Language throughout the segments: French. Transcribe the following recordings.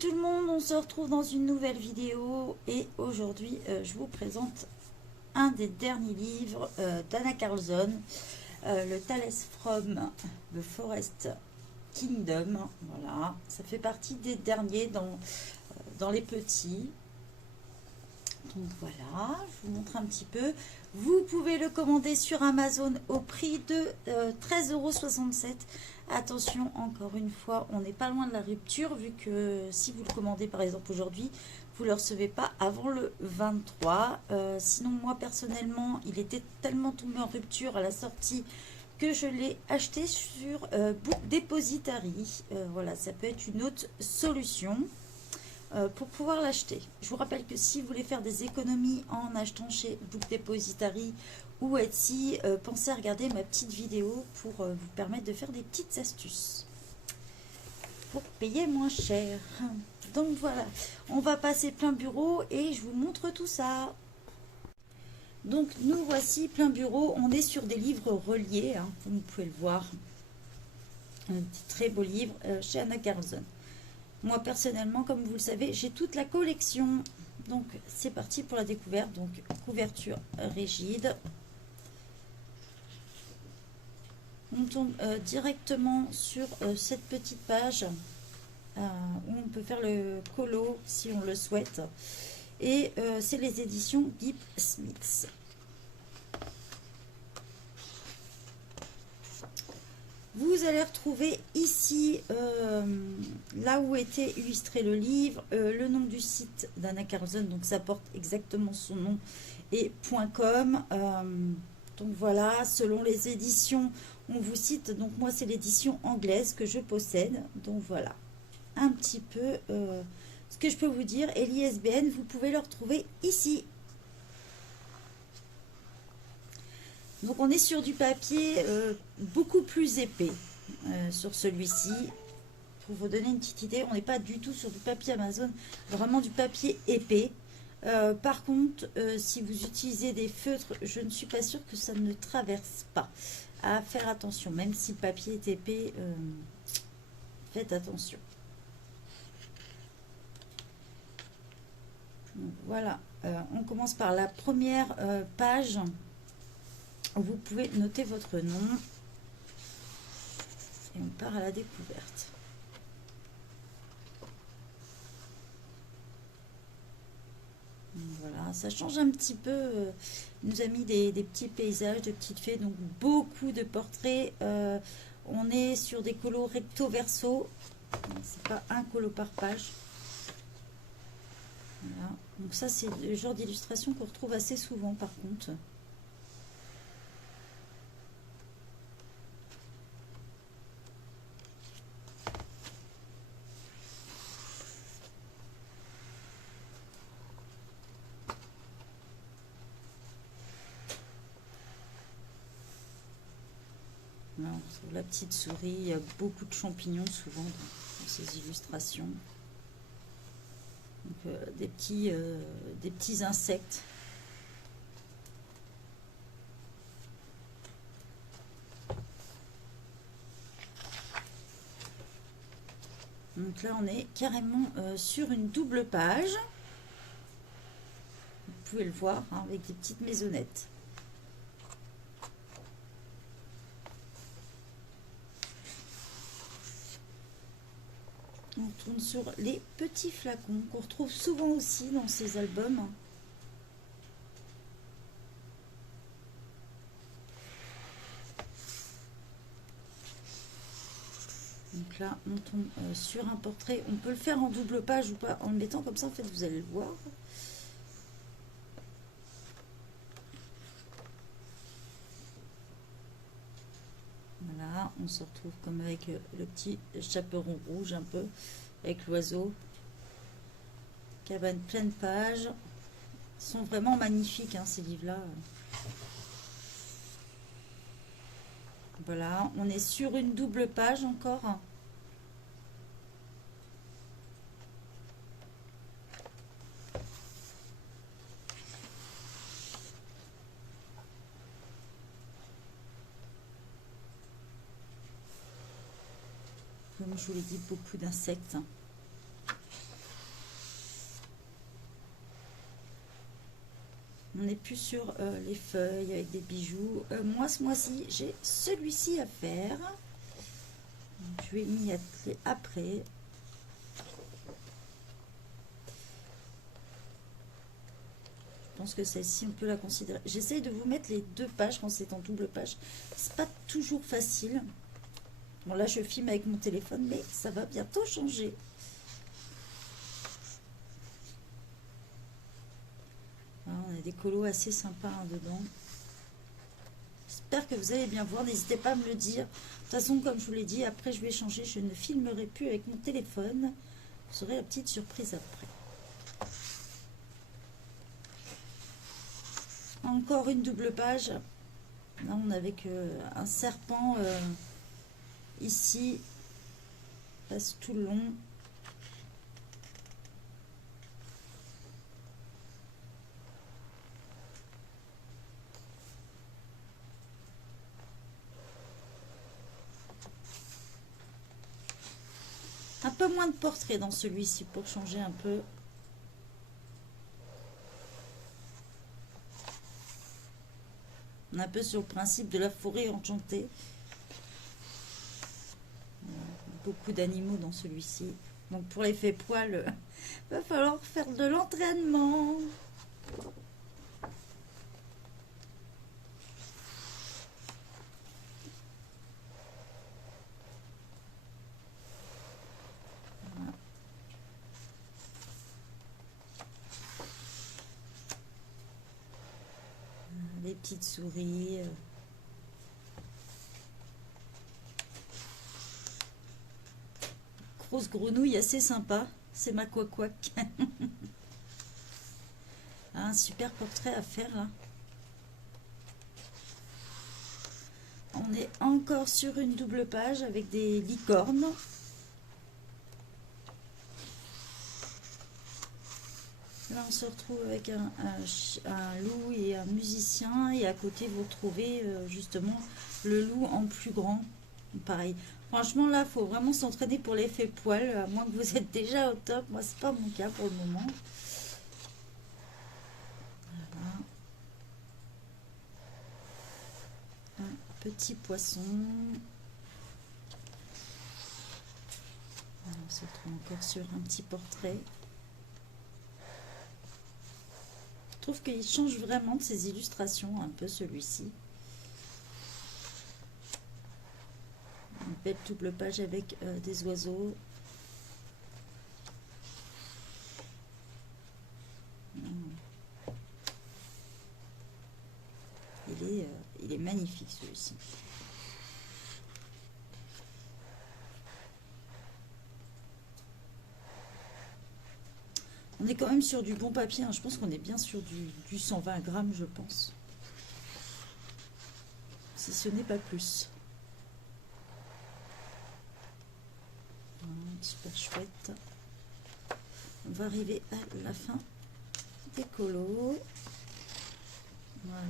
tout le monde, on se retrouve dans une nouvelle vidéo et aujourd'hui je vous présente un des derniers livres d'Anna Carlson, le Tales from the Forest Kingdom. Voilà, ça fait partie des derniers dans les petits. Donc voilà, je vous montre un petit peu. Vous pouvez le commander sur Amazon au prix de 13,67 €. Attention, encore une fois, on n'est pas loin de la rupture, vu que si vous le commandez par exemple aujourd'hui, vous ne le recevez pas avant le 23. Sinon, moi personnellement, il était tellement tombé en rupture à la sortie que je l'ai acheté sur Book Depository. Voilà, ça peut être une autre solution pour pouvoir l'acheter. Je vous rappelle que si vous voulez faire des économies en achetant chez Book Depository ou Etsy, pensez à regarder ma petite vidéo pour vous permettre de faire des petites astuces pour payer moins cher. Donc voilà, on va passer plein bureau et je vous montre tout ça. Donc nous voici plein bureau, on est sur des livres reliés, hein, comme vous pouvez le voir. Un très beau livre chez Anna Carlson. Moi personnellement, comme vous le savez, j'ai toute la collection. Donc c'est parti pour la découverte. Donc couverture rigide. On tombe directement sur cette petite page où on peut faire le colo si on le souhaite. Et c'est les éditions Gibb Smith. Vous allez retrouver ici, là où était illustré le livre, le nom du site d'Anna Carlson, donc ça porte exactement son nom, et .com. Donc voilà, selon les éditions, on vous cite, donc moi c'est l'édition anglaise que je possède, donc voilà, un petit peu ce que je peux vous dire. Et l'ISBN, vous pouvez le retrouver ici. Donc on est sur du papier beaucoup plus épais sur celui-ci. Pour vous donner une petite idée, on n'est pas du tout sur du papier Amazon, vraiment du papier épais. Par contre, si vous utilisez des feutres, je ne suis pas sûre que ça ne traverse pas. À faire attention, même si le papier est épais, faites attention. Donc, voilà, on commence par la première page. Vous pouvez noter votre nom et on part à la découverte. Voilà, ça change un petit peu. Il nous a mis des petits paysages, de petites fées, donc beaucoup de portraits. On est sur des colos recto verso. C'est pas un colo par page. Voilà. Donc ça, c'est le genre d'illustration qu'on retrouve assez souvent par contre. Alors, sur la petite souris, il y a beaucoup de champignons souvent dans ces illustrations. Donc, des petits insectes. Donc là, on est carrément sur une double page. Vous pouvez le voir, hein, avec des petites maisonnettes. On tourne sur les petits flacons qu'on retrouve souvent aussi dans ces albums. Donc là, on tombe sur un portrait. On peut le faire en double page ou pas, en le mettant comme ça, en fait, vous allez le voir. Voilà, on se retrouve comme avec le petit chaperon rouge un peu, avec l'oiseau. Cabane pleine page. Ils sont vraiment magnifiques, hein, ces livres-là. Voilà, on est sur une double page encore. Comme je vous l'ai dit, beaucoup d'insectes. On n'est plus sur les feuilles avec des bijoux. Moi, ce mois-ci, j'ai celui-ci à faire. Donc, je vais m'y atteler après. Je pense que celle-ci, on peut la considérer. J'essaye de vous mettre les deux pages quand c'est en double page. C'est pas toujours facile. Bon, là, je filme avec mon téléphone, mais ça va bientôt changer. Voilà, on a des colos assez sympas hein, dedans. J'espère que vous allez bien voir. N'hésitez pas à me le dire. De toute façon, comme je vous l'ai dit, après, je vais changer. Je ne filmerai plus avec mon téléphone. Vous aurez la petite surprise après. Encore une double page. Là, on a avec un serpent ici. Passe tout le long. Un peu moins de portraits dans celui-ci pour changer un peu. On est un peu sur le principe de la forêt enchantée. Beaucoup d'animaux dans celui-ci. Donc pour l'effet poil, va falloir faire de l'entraînement. Voilà. Les petites souris. Grosse grenouille assez sympa. C'est ma couac. Un super portrait à faire là. On est encore sur une double page avec des licornes. Là, on se retrouve avec un loup et un musicien. Et à côté, vous retrouvez justement le loup en plus grand. Pareil. Franchement, là, il faut vraiment s'entraîner pour l'effet poil. À moins que vous êtes déjà au top. Moi, c'est pas mon cas pour le moment. Voilà. Un petit poisson. On se retrouve encore sur un petit portrait. Je trouve qu'il change vraiment de ses illustrations, un peu celui-ci. Une belle double page avec des oiseaux. Il est magnifique celui-ci. On est quand même sur du bon papier, hein. Je pense qu'on est bien sur du 120 grammes, je pense. Si ce n'est pas plus. Super chouette. On va arriver à la fin des colos. Voilà.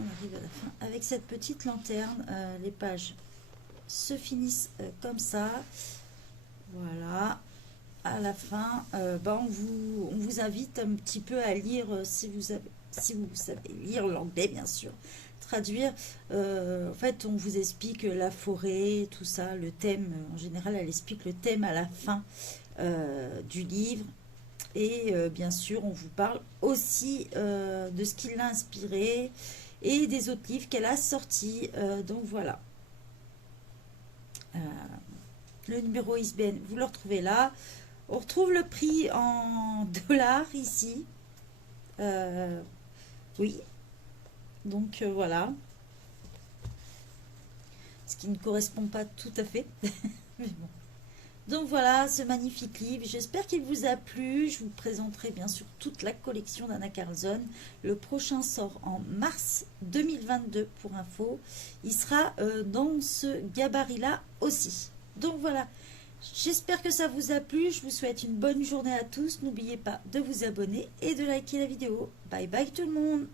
On arrive à la fin avec cette petite lanterne. Les pages se finissent comme ça. Voilà. À la fin, on vous invite un petit peu à lire si vous savez lire l'anglais, bien sûr. Traduire. En fait, on vous explique la forêt, tout ça, le thème. En général, elle explique le thème à la fin du livre. Et bien sûr, on vous parle aussi de ce qui l'a inspiré et des autres livres qu'elle a sortis. Donc voilà. Le numéro ISBN, vous le retrouvez là. On retrouve le prix en dollars ici. Oui. Donc voilà. Ce qui ne correspond pas tout à fait. Mais bon. Donc voilà ce magnifique livre. J'espère qu'il vous a plu. Je vous présenterai bien sûr toute la collection d'Anna Karlsson. Le prochain sort en mars 2022 pour info. Il sera dans ce gabarit-là aussi. Donc voilà. J'espère que ça vous a plu. Je vous souhaite une bonne journée à tous. N'oubliez pas de vous abonner et de liker la vidéo. Bye bye tout le monde.